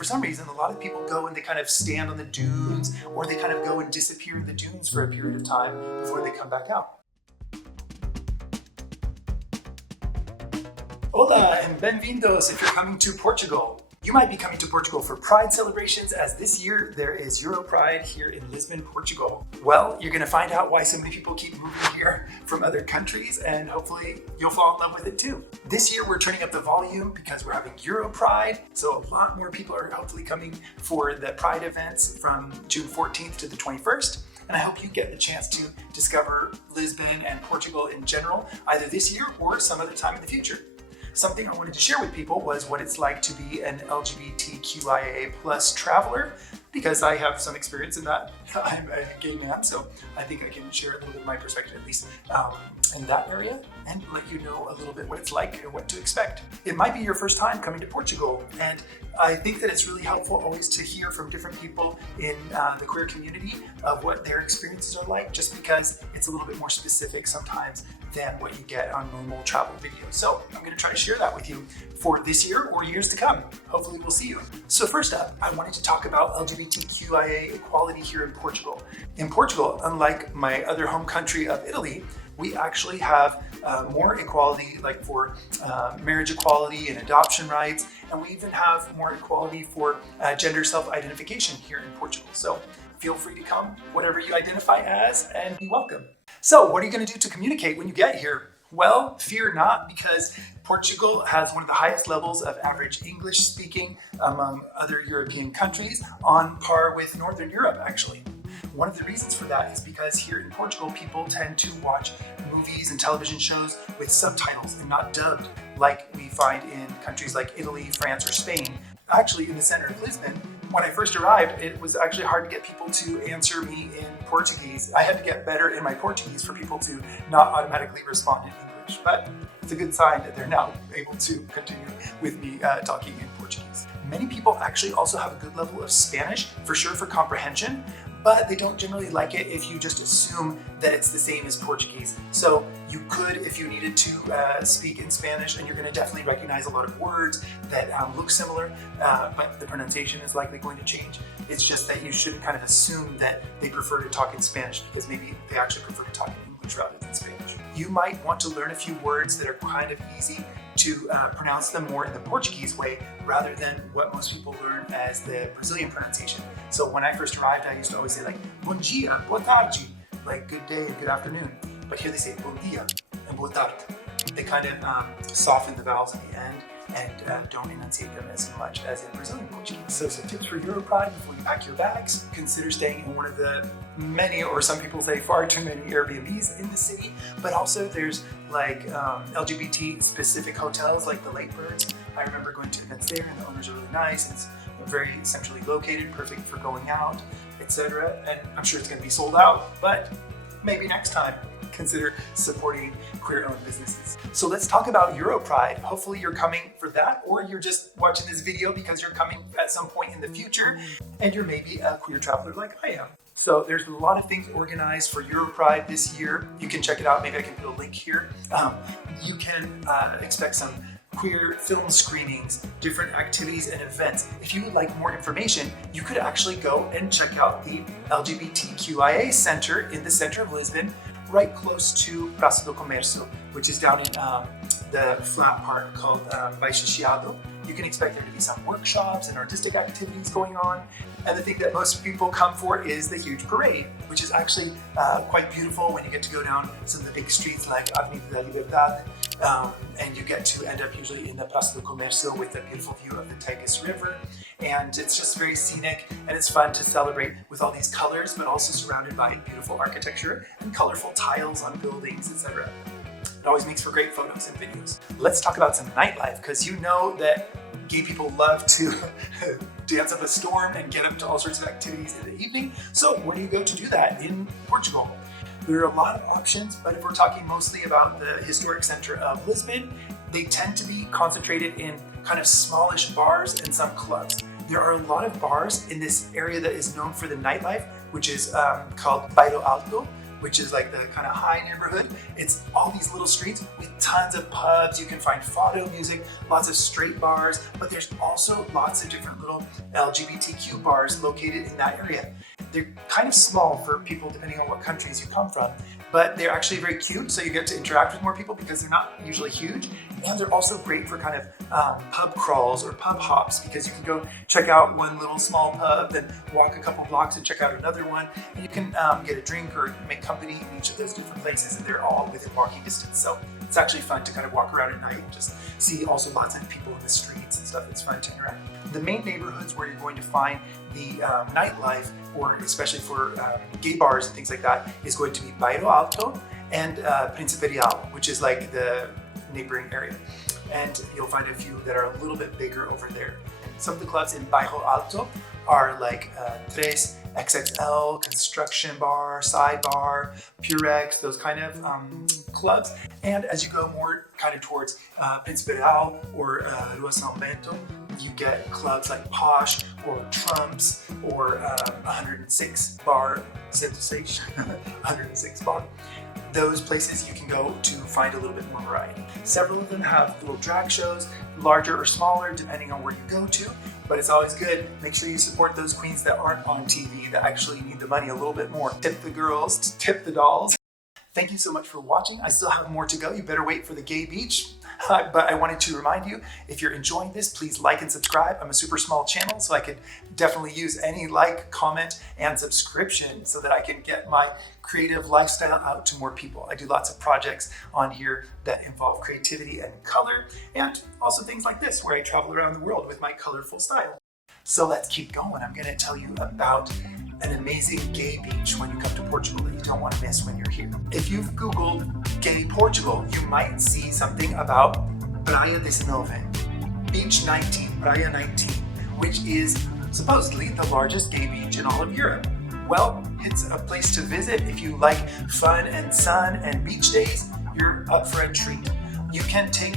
for some reason, a lot of people go and they kind of stand on the dunes, or they kind of go and disappear in the dunes for a period of time before they come back out. Hola and bem-vindos if you're coming to Portugal. You might be coming to Portugal for Pride celebrations, as this year there is Europride here in Lisbon, Portugal. Well, you're going to find out why so many people keep moving here from other countries, and hopefully you'll fall in love with it too. This year we're turning up the volume because we're having Europride, so a lot more people are hopefully coming for the Pride events from June 14th to the 21st. And I hope you get the chance to discover Lisbon and Portugal in general, either this year or some other time in the future. Something I wanted to share with people was what it's like to be an LGBTQIA plus traveler, because I have some experience in that. I'm a gay man, so I think I can share a little bit of my perspective, at least in that area, and let you know a little bit what it's like and what to expect. It might be your first time coming to Portugal, and I think that it's really helpful always to hear from different people in the queer community of what their experiences are like, just because it's a little bit more specific sometimes than what you get on normal travel videos. So I'm going to try to share that with you for this year or years to come. Hopefully we'll see you. So first up, I wanted to talk about LGBTQIA equality here in Portugal. In Portugal, unlike my other home country of Italy, we actually have more equality, like for marriage equality and adoption rights, and we even have more equality for gender self-identification here in Portugal. So feel free to come, whatever you identify as, and be welcome. So what are you going to do to communicate when you get here? Well, fear not, because Portugal has one of the highest levels of average English speaking among other European countries, on par with Northern Europe, actually. One of the reasons for that is because here in Portugal, people tend to watch movies and television shows with subtitles and not dubbed, like we find in countries like Italy, France, or Spain. Actually, in the center of Lisbon, when I first arrived, it was actually hard to get people to answer me in Portuguese. I had to get better in my Portuguese for people to not automatically respond in English, but it's a good sign that they're now able to continue with me talking in Portuguese. Many people actually also have a good level of Spanish, for sure, for comprehension, but they don't generally like it if you just assume that it's the same as Portuguese. So you could, if you needed to speak in Spanish, and you're going to definitely recognize a lot of words that look similar, but the pronunciation is likely going to change. It's just that you shouldn't kind of assume that they prefer to talk in Spanish, because maybe they actually prefer to talk in English rather than Spanish. You might want to learn a few words that are kind of easy to pronounce them more in the Portuguese way rather than what most people learn as the Brazilian pronunciation. So when I first arrived, I used to always say like bom dia, boa tarde, like good day and good afternoon. But here they say bom dia and boa tarde. They kind of soften the vowels at the end and don't enunciate them as much as in Brazilian Portuguese. So some tips for Europride before you pack your bags. Consider staying in one of the many, or some people say far too many, Airbnbs in the city, but also there's like LGBT specific hotels like the Late Birds. I remember going to events there, and the owners are really nice, and it's very centrally located, perfect for going out, etc. And I'm sure it's going to be sold out, but maybe next time. Consider supporting queer-owned businesses. So let's talk about Europride. Hopefully you're coming for that, or you're just watching this video because you're coming at some point in the future, and you're maybe a queer traveler like I am. So there's a lot of things organized for Europride this year. You can check it out. Maybe I can put a link here. You can expect some queer film screenings, different activities and events. If you would like more information, you could actually go and check out the LGBTQIA Center in the center of Lisbon, right close to Praça do Comércio, which is down in the flat part called Visionaaron. You can expect there to be some workshops and artistic activities going on. And the thing that most people come for is the huge parade, which is actually quite beautiful when you get to go down some of the big streets like Avenida da Liberdade, and you get to end up usually in the Praça do Comércio with a beautiful view of the Tagus River. And it's just very scenic, and it's fun to celebrate with all these colors, but also surrounded by beautiful architecture and colorful tiles on buildings, etc. It always makes for great photos and videos. Let's talk about some nightlife, because you know that gay people love to dance up a storm and get up to all sorts of activities in the evening. So where do you go to do that in Portugal? There are a lot of options, but if we're talking mostly about the historic center of Lisbon, they tend to be concentrated in kind of smallish bars and some clubs. There are a lot of bars in this area that is known for the nightlife, which is called Bairro Alto, which is like the kind of high neighborhood. It's all these little streets with tons of pubs. You can find fado music, lots of straight bars, but there's also lots of different little LGBTQ bars located in that area. They're kind of small for people depending on what countries you come from, but they're actually very cute, so you get to interact with more people because they're not usually huge. And they're also great for kind of pub crawls or pub hops, because you can go check out one little small pub, then walk a couple blocks and check out another one, and you can get a drink or make company in each of those different places, and they're all within walking distance. So it's actually fun to kind of walk around at night and just see also lots of people in the streets and stuff. It's fun to interact. The main neighborhoods where you're going to find the nightlife, or especially for gay bars and things like that, is going to be Bairro Alto and Príncipe Real, which is like the neighboring area. And you'll find a few that are a little bit bigger over there. Some of the clubs in Bairro Alto are like Tres, XXL, Construction Bar, Sidebar, Purex, those kind of clubs. And as you go more kind of towards Príncipe Real or Rua São Bento, you get clubs like Posh or Trumps or 106 Bar, 106 Bar. Those places you can go to find a little bit more variety. Several of them have little drag shows, larger or smaller, depending on where you go to, but it's always good. Make sure you support those queens that aren't on TV, that actually need the money a little bit more. Tip the girls, tip the dolls. Thank you so much for watching. I still have more to go. You better wait for the gay beach. But I wanted to remind you, if you're enjoying this, please like and subscribe. I'm a super small channel, so I could definitely use any like, comment, and subscription so that I can get my creative lifestyle out to more people. I do lots of projects on here that involve creativity and color, and also things like this, where I travel around the world with my colorful style. So let's keep going. I'm going to tell you about an amazing gay beach when you come to Portugal that you don't want to miss when you're here. If you've Googled gay Portugal, you might see something about Praia 19, Beach 19, Praia 19, which is supposedly the largest gay beach in all of Europe. Well, it's a place to visit if you like fun and sun and beach days. You're up for a treat. You can take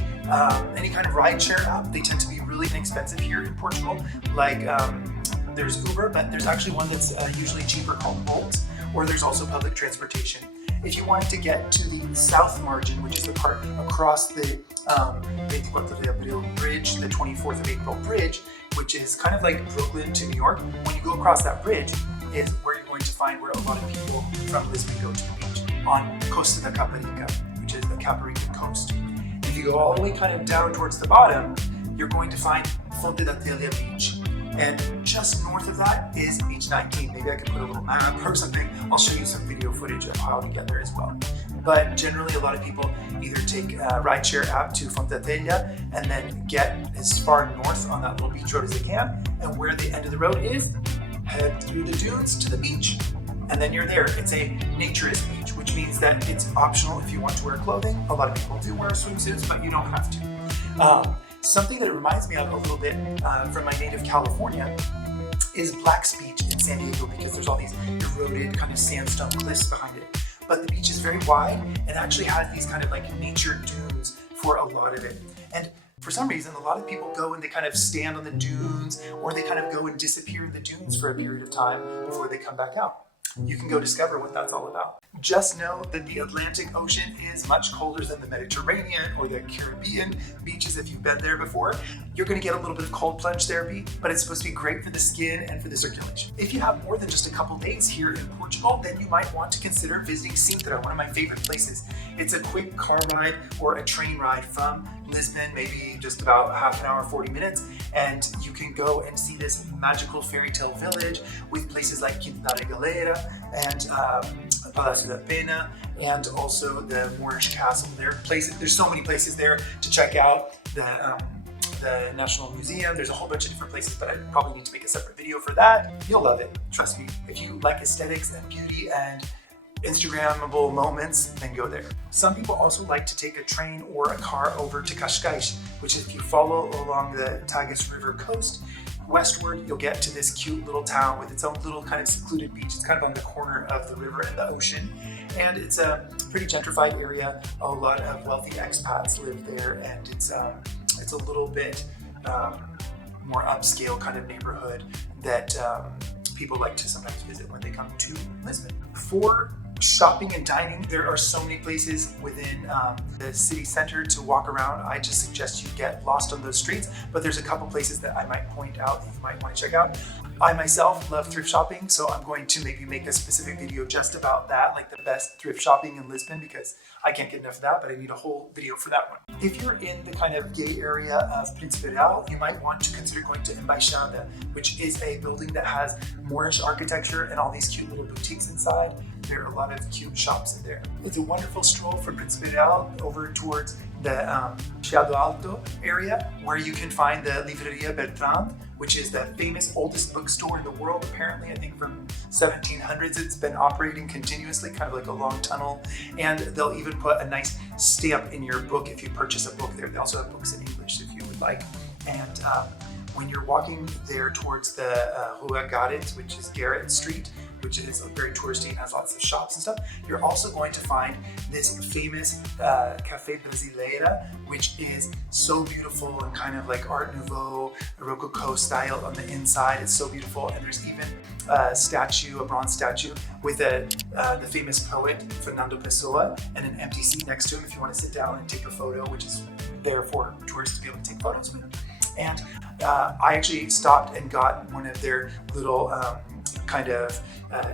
any kind of rideshare app. They tend to be really inexpensive here in Portugal, like there's Uber, but there's actually one that's usually cheaper called Bolt, or there's also public transportation. If you wanted to get to the south margin, which is the part across the 24 de Abril bridge, the 24th of April bridge, which is kind of like Brooklyn to New York, when you go across that bridge is where you're going to find where a lot of people from Lisbon go to the beach, on Costa da Caparica, which is the Caparican coast. If you go all the way kind of down towards the bottom, you're going to find Fonte da Telha Beach. And just north of that is Beach 19. Maybe I can put a little map or something. I'll show you some video footage of how to get there as well. But generally, a lot of people either take a rideshare app to Fonte da Telha and then get as far north on that little beach road as they can. And where the end of the road is, head through the dunes to the beach. And then you're there. It's a naturist beach, which means that it's optional if you want to wear clothing. A lot of people do wear swimsuits, but you don't have to. Something that it reminds me of a little bit from my native California is Black's Beach in San Diego, because there's all these eroded kind of sandstone cliffs behind it. But the beach is very wide and actually has these kind of like nature dunes for a lot of it. And for some reason, a lot of people go and they kind of stand on the dunes, or they kind of go and disappear in the dunes for a period of time before they come back out. You can go discover what that's all about. Just know that the Atlantic Ocean is much colder than the Mediterranean or the Caribbean beaches if you've been there before. You're going to get a little bit of cold plunge therapy, but it's supposed to be great for the skin and for the circulation. If you have more than just a couple days here in Portugal, then you might want to consider visiting Sintra, one of my favorite places. It's a quick car ride or a train ride from Lisbon, maybe just about half an hour, 40 minutes, and you can go and see this magical fairy tale village with places like Quinta da Galera and Palácio da Pena, and also the Moorish castle. There's so many places there to check out. The National Museum, there's a whole bunch of different places, but I probably need to make a separate video for that. You'll love it, trust me. If you like aesthetics and beauty and Instagrammable moments, then go there. Some people also like to take a train or a car over to Cascais, which is if you follow along the Tagus River coast, westward, you'll get to this cute little town with its own little kind of secluded beach. It's kind of on the corner of the river and the ocean, and it's a pretty gentrified area. A lot of wealthy expats live there, and it's a little bit more upscale kind of neighborhood that people like to sometimes visit when they come to Lisbon. For shopping and dining, there are so many places within the city center to walk around. I just suggest you get lost on those streets, but there's a couple places that I might point out that you might want to check out. I myself love thrift shopping, so I'm going to maybe make a specific video just about that, like the best thrift shopping in Lisbon, because I can't get enough of that, but I need a whole video for that one. If you're in the kind of gay area of Príncipe Real, you might want to consider going to Embaixada, which is a building that has Moorish architecture and all these cute little boutiques inside. There are a lot of cute shops in there. It's a wonderful stroll from Príncipe Real over towards the Chiado Alto area, where you can find the Livraria Bertrand, which is the famous oldest bookstore in the world. Apparently, I think from 1700s, it's been operating continuously, kind of like a long tunnel. And they'll even put a nice stamp in your book if you purchase a book there. They also have books in English if you would like. And when you're walking there towards the Rua Garrett, which is Garrett Street, which is very touristy and has lots of shops and stuff, you're also going to find this famous Café Brasileira, which is so beautiful and kind of like Art Nouveau, Rococo style on the inside. It's so beautiful, and there's even a statue, a bronze statue with the famous poet Fernando Pessoa, and an empty seat next to him if you want to sit down and take a photo, which is there for tourists to be able to take photos with. And I actually stopped and got one of their little kind of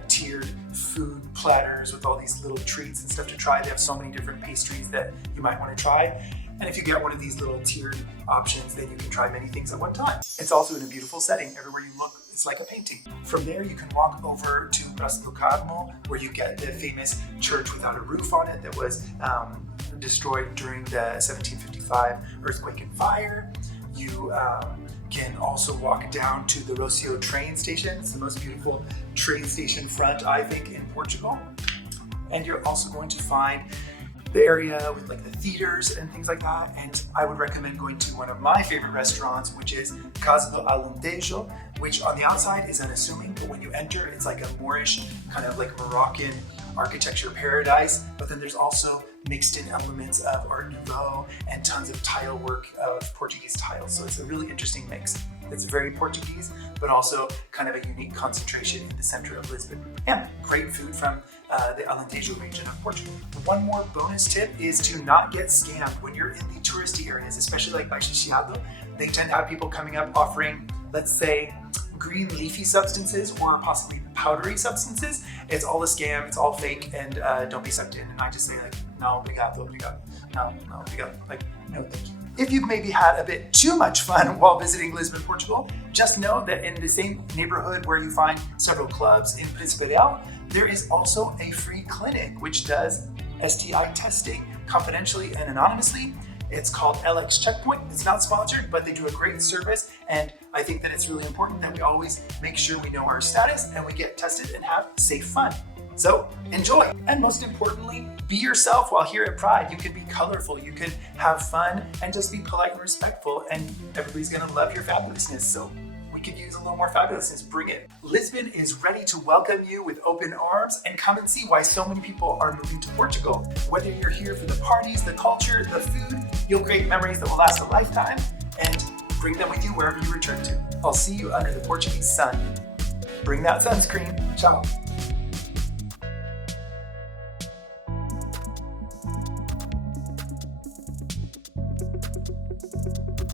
tiered food platters with all these little treats and stuff to try. They have so many different pastries that you might want to try. And if you get one of these little tiered options, then you can try many things at one time. It's also in a beautiful setting. Everywhere you look, it's like a painting. From there, you can walk over to Praça do Carmo, where you get the famous church without a roof on it that was destroyed during the 1755 earthquake and fire. You can also walk down to the Rocio train station. It's the most beautiful train station front, I think, in Portugal. And you're also going to find the area with like the theaters and things like that. And I would recommend going to one of my favorite restaurants, which is Casa do Alentejo, which on the outside is unassuming, but when you enter, it's like a Moorish, kind of like Moroccan architecture paradise. But then there's also mixed in elements of Art Nouveau and tons of tile work of Portuguese tiles. So it's a really interesting mix. It's very Portuguese, but also kind of a unique concentration in the center of Lisbon. And great food from the Alentejo region of Portugal. One more bonus tip is to not get scammed when you're in the touristy areas, especially like by Chiado. They tend to have people coming up offering, let's say, green leafy substances or possibly powdery substances. It's all a scam, it's all fake, and don't be sucked in. And I just say like, no, obrigado, obrigado. No, obrigado. Like, no, thank you. If you've maybe had a bit too much fun while visiting Lisbon, Portugal, just know that in the same neighborhood where you find several clubs in Príncipe Real, there is also a free clinic which does STI testing confidentially and anonymously. It's called LX Checkpoint. It's not sponsored, but they do a great service, and I think that it's really important that we always make sure we know our status and we get tested and have safe fun. So enjoy. And most importantly, be yourself while here at Pride. You can be colorful, you can have fun, and just be polite and respectful, and everybody's gonna love your fabulousness. So we could use a little more fabulousness, bring it. Lisbon is ready to welcome you with open arms, and come and see why so many people are moving to Portugal. Whether you're here for the parties, the culture, the food, you'll create memories that will last a lifetime, and bring them with you wherever you return to. I'll see you under the Portuguese sun. Bring that sunscreen. Ciao.